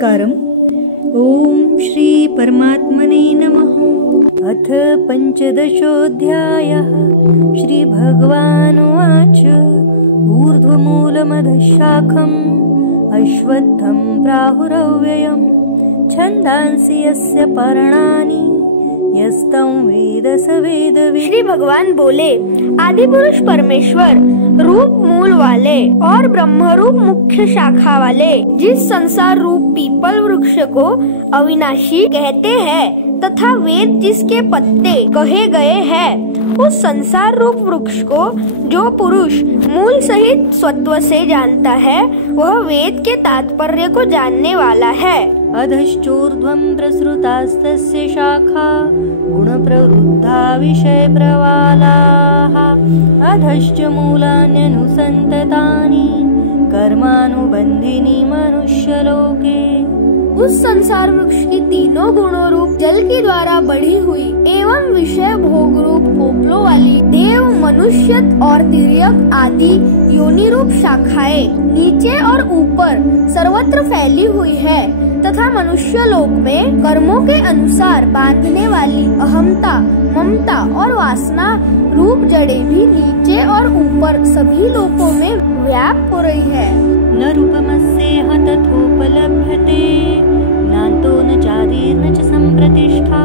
नमस्कारम्। ओम श्री परमात्मने नमः। अथ पंचदशोऽध्यायः। श्री भगवानुवाच ऊर्ध्वमूलमधः शाखम् अश्वत्थं प्राहुरव्ययम् छन्दांसि यस्य पर्णानि यस्तं वेद स वेदवित्। श्री भगवान बोले, आदि पुरुष परमेश्वर रूप मूल वाले और ब्रह्म रूप मुख्य शाखा वाले जिस संसार रूप पीपल वृक्ष को अविनाशी कहते हैं तथा वेद जिसके पत्ते कहे गए हैं, उस संसार रूप वृक्ष को जो पुरुष मूल सहित स्वत्व से जानता है वह वेद के तात्पर्य को जानने वाला है। अधश्चोर्ध्वं प्रसृतास्तस्य शाखा गुणप्रवृद्धा विषय प्रवालाः अधश्च मूलान्यनुसन्ततानि कर्मानुबन्धिनी मनुष्यलोके। उस संसार वृक्ष की तीनों गुणों रूप जल के द्वारा बढ़ी हुई एवं विषय भोग रूप पोपलों वाली देव, मनुष्य और तिर्यक आदि योनि रूप शाखाएं नीचे और ऊपर सर्वत्र फैली हुई है तथा मनुष्य लोक में कर्मों के अनुसार बांधने वाली अहमता, ममता और वासना रूप जड़ें भी नीचे और ऊपर सभी लोकों में व्याप्त हो रही है। न रूपमस्येह तथोपलभ्यते नान्तो न चादिर्न च सम्प्रतिष्ठा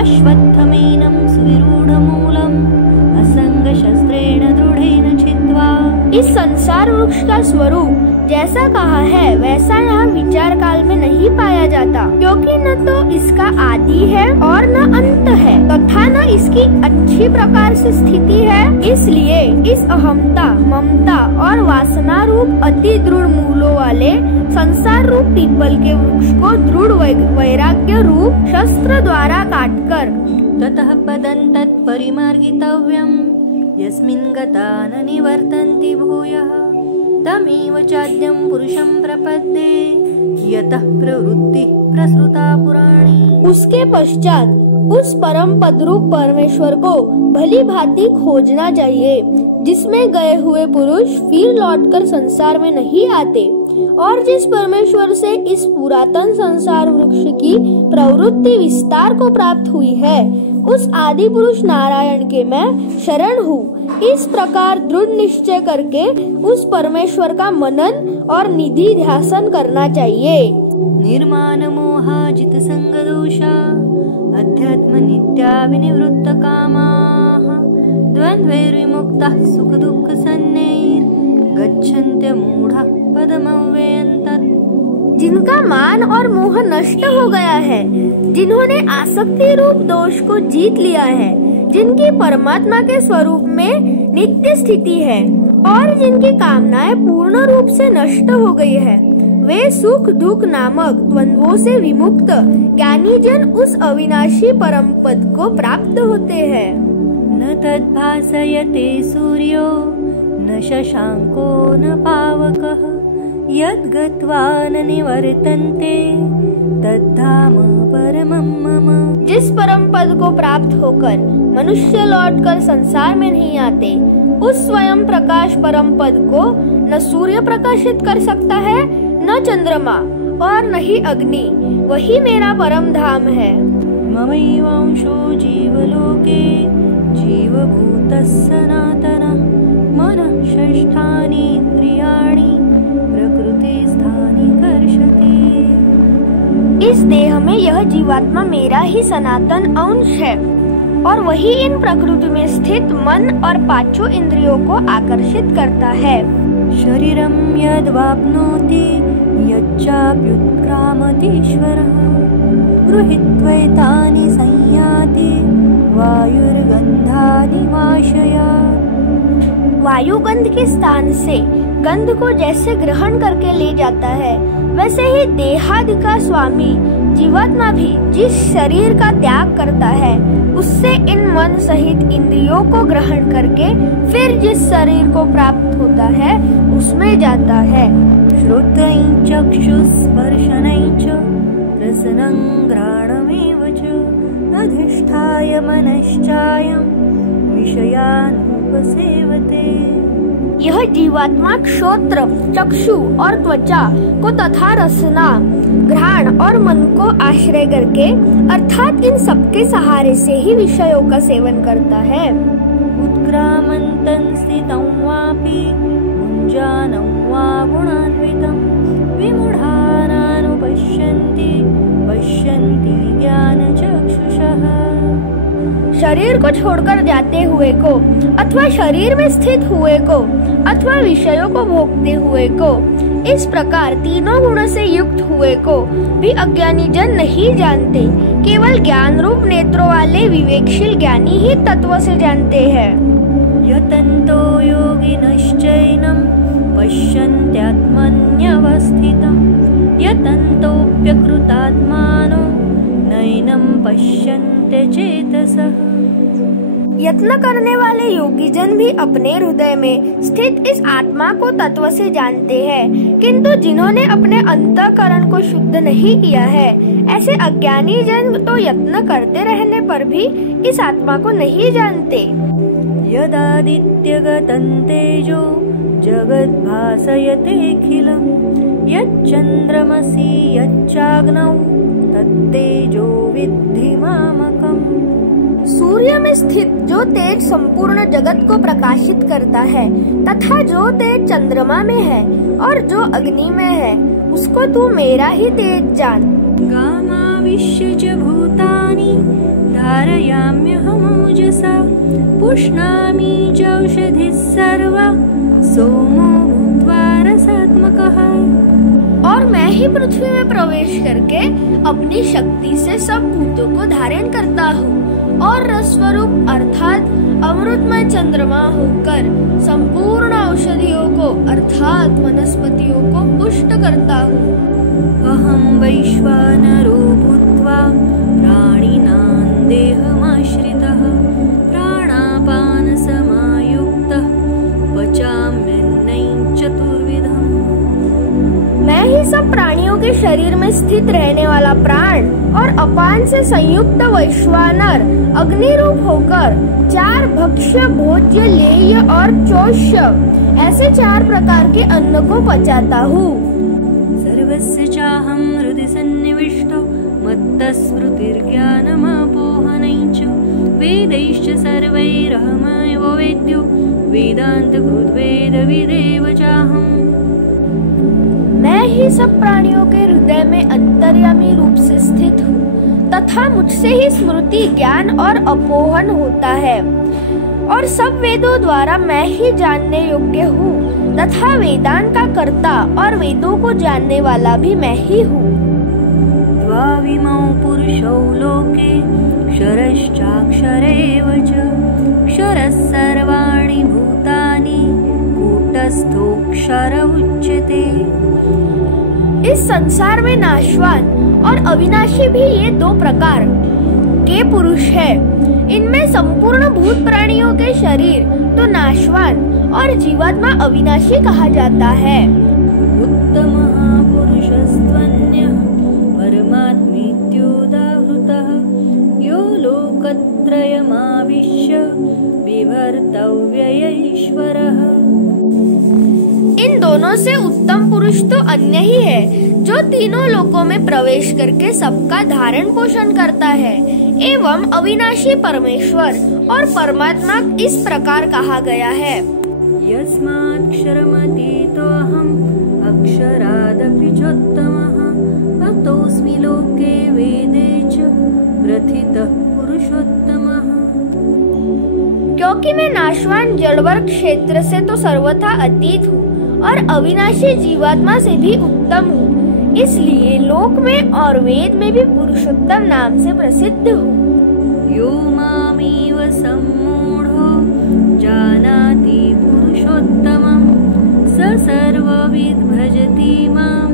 अश्वत्थमेनं सुविरूढमूलम् असंगशस्त्रेण दृढेन छिद्वा। इस संसार वृक्ष का स्वरूप जैसा कहा है वैसा यहाँ विचार काल में नहीं पाया जाता, क्योंकि न तो इसका आदि है और न अंत है तथा न इसकी अच्छी प्रकार से स्थिति है। इसलिए इस अहमता, ममता और वासना रूप अति दृढ़ मूलों वाले संसार रूप पीपल के वृक्ष को दृढ़ वैराग्य रूप शस्त्र द्वारा काटकर ततः पदं तत्परिमार्गितव्यम् यस्मिन् गता न निवर्तन्ति भूयः तमेव चाद्यं पुरुषं प्रपद्ये यतः प्रवृत्ति प्रसृता पुराणी। उसके पश्चात उस परम पद रूप परमेश्वर को भली भांति खोजना चाहिए जिसमें गए हुए पुरुष फिर लौटकर संसार में नहीं आते और जिस परमेश्वर से इस पुरातन संसार वृक्ष की प्रवृत्ति विस्तार को प्राप्त हुई है उस आदि पुरुष नारायण के मैं शरण हूँ। इस प्रकार दृढ़ निश्चय करके उस परमेश्वर का मनन और निधि ध्यान करना चाहिए। निर्माण मोहाजित संग दोषा अध्यात्म नित्या विनिवृत्त कामाः द्वन्द्वैर्विमुक्ताः सुख दुःख सन्नैर् गच्छन्त्य मूढ़ा पदमव्ययं तत्। जिनका मान और मोह नष्ट हो गया है, जिन्होंने आसक्ति रूप दोष को जीत लिया है, जिनकी परमात्मा के स्वरूप में नित्य स्थिति है और जिनकी कामनाएं पूर्ण रूप से नष्ट हो गई है, वे सुख दुख नामक द्वंद्वों से विमुक्त ज्ञानी जन उस अविनाशी परम पद को प्राप्त होते हैं। न तद्भासयते सूर्यो न शशांको न पावकः यद्गत्वा न निवर्तन्ते तद्धाम परमं मम। जिस परम पद को प्राप्त होकर मनुष्य लौटकर संसार में नहीं आते, उस स्वयं प्रकाश परम पद को न सूर्य प्रकाशित कर सकता है न चंद्रमा और न ही अग्नि, वही मेरा परम धाम है। ममैवांशो जीवलोके जीवभूतः सनातनः मनः षष्ठानि इंद्रियाणि प्रकृतिस्थानि कर्षति। इस देह में यह जीवात्मा मेरा ही सनातन अंश है और वही इन प्रकृति में स्थित मन और पांचों इंद्रियों को आकर्षित करता है। शरीरं यद्वाप्नोति यच्चाप्युत्क्रामतीश्वरः गृहीत्वैतानि संयाति वायुर्गन्धानि वाशयात्। वायुगंध के स्थान से गंध को जैसे ग्रहण करके ले जाता है, वैसे ही देहादि का स्वामी जीवात्मा भी जिस शरीर का त्याग करता है उससे इन मन सहित इंद्रियों को ग्रहण करके फिर जिस शरीर को प्राप्त होता है उसमें जाता है। श्रोत्रं चक्षुस्पर्शनं च रसनं घ्राणमेव च अधिष्ठाय मनश्चायं विषयानुपसेवते। यह जीवात्मा श्रोत्र, चक्षु और त्वचा को तथा रसना, घ्राण और मन को आश्रय करके अर्थात इन सबके सहारे से ही विषयों का सेवन करता है। उत्क्रामन्तं स्थितं वापि भुञ्जानं वा गुणान्वितं विमूढानानुपश्यन्ति पश्यन्ति ज्ञानचक्षुषः। शरीर को छोड़कर जाते हुए को अथवा शरीर में स्थित हुए को अथवा विषयों को भोगते हुए को, इस प्रकार तीनों गुणों से युक्त हुए को भी अज्ञानी जन नहीं जानते। केवल ज्ञान रूप नेत्रों वाले विवेकशील ज्ञानी ही तत्व से जानते हैं। यतन्तो योगिनश्चैनं पश्यन्त्यात्मन्यवस्थितं यतन्तोऽप्यकृतात्मानो नैनं पश्यन्ते चेतसः। यत्न करने वाले योगी जन भी अपने हृदय में स्थित इस आत्मा को तत्व से जानते हैं, किंतु जिन्होंने अपने अंतःकरण को शुद्ध नहीं किया है, ऐसे अज्ञानी जन तो यत्न करते रहने पर भी इस आत्मा को नहीं जानते। यदादित्यगतं तेजो जगद्भासयतेऽखिलं यच्चन्द्रमसि यच्चाग्नौ तत्तेजो विद्धि मामकम्। सूर्य में स्थित जो तेज संपूर्ण जगत को प्रकाशित करता है तथा जो तेज चंद्रमा में है और जो अग्नि में है, उसको तू मेरा ही तेज जान। गामाविश्य च भूतानि धारयाम्यहमोजसा पुष्णामि चौषधिः सर्वा सोमो भूत्वा रसात्मकः। और मैं ही पृथ्वी में प्रवेश करके अपनी शक्ति से सब भूतों को धारण करता हूँ और रसस्वरूप अर्थात अमृतमय चंद्रमा होकर संपूर्ण औषधियों को अर्थात वनस्पतियों को पुष्ट करता हूँ। अहं वैश्वानरो भूत्वा प्राणिनां देहमाश्रितः प्राणापानसमायुक्तः पचाम्यन्नं चतुर्विधम्। मैं ही सब प्राणियों के शरीर में स्थित रहने वाला प्राण और अपान से संयुक्त वैश्वानर अग्नि रूप होकर चार भक्ष्य, भोज्य, लेह्य और चोष्य ऐसे चार प्रकार के अन्न को पचाता हूँ। सर्वस्य चाहं हृदि सन्निविष्टो मत्तस्मृतिर्ज्ञानमापोहनञ्च वेदैश्च सर्वैरहमेव वेद्यो वेदान्तकृद्वेदविदेव चाहम्। मैं ही सब प्राणियों के हृदय में अंतर्यामी रूप से स्थित हूँ तथा मुझसे ही स्मृति, ज्ञान और अपोहन होता है और सब वेदों द्वारा मैं ही जानने योग्य हूँ तथा वेदांत का कर्ता और वेदों को जानने वाला भी मैं ही हूँ। द्वाविमौ पुरुषौ लोके क्षरश्चाक्षर एव च क्षरः सर्वाणि भूतानि कूटस्थोऽक्षर उच्यते। इस संसार में नाशवान और अविनाशी भी ये दो प्रकार के पुरुष है। इनमें संपूर्ण भूत प्राणियों के शरीर तो नाशवान और जीवात्मा अविनाशी कहा जाता है। उत्तमः पुरुषस्त्वन्यः परमात्मेत्युदाहृतः यो लोकत्रयमाविश्य बिभर्तव्ययैश्वरः। इन दोनों से उत्तम पुरुष तो अन्य ही है, जो तीनों लोकों में प्रवेश करके सबका धारण पोषण करता है एवं अविनाशी परमेश्वर और परमात्मा इस प्रकार कहा गया है। यस्माक्षरमतीतोऽहम् अक्षरादपि चोत्तमः अतोऽस्मि लोके वेदे च प्रथितः पुरुषोत्तमः। क्योंकि मैं नाशवान जड़वर्ग क्षेत्र से तो सर्वथा अतीत हूँ और अविनाशी जीवात्मा से भी उत्तम हूँ, इसलिए लोक में और वेद में भी पुरुषोत्तम नाम से प्रसिद्ध हूँ। यो मामेव सम्मूढो जानाति पुरुषोत्तमं स सर्वविद् भजति मां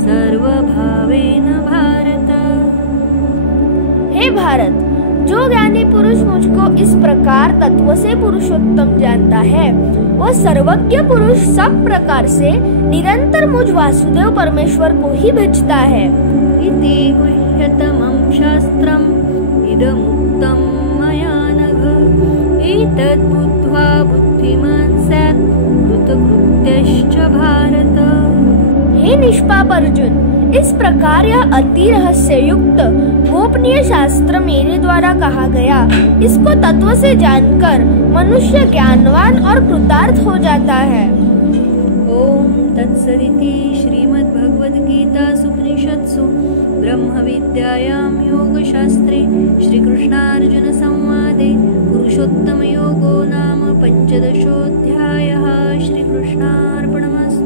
सर्वभावेन भारत। हे भारत, जो ज्ञानी पुरुष मुझको इस प्रकार तत्व से पुरुषोत्तम जानता है, वो सर्वज्ञ पुरुष सब प्रकार से निरंतर मुझ वासुदेव परमेश्वर को ही भजता है। इति गुह्यतमं शास्त्रम् इदमुक्तं मया नघ एतद् बुद्ध्वा बुद्धिमान् स्यात् कृतकृत्यश्च भारत। हे निष्पाप अर्जुन, इस प्रकार यह अति रहस्य युक्त गोपनीय शास्त्र मेरे द्वारा कहा गया। इसको तत्व से जानकर मनुष्य ज्ञानवान और कृतार्थ हो जाता है। ओम तत्सदिति श्रीमद्भगवद्गीतासु उपनिषत्सु ब्रह्मविद्यायां योगशास्त्रे श्रीकृष्णार्जुन संवादे पुरुषोत्तमयोगो नाम 15 श्रीकृष्णार्पणमस्तु।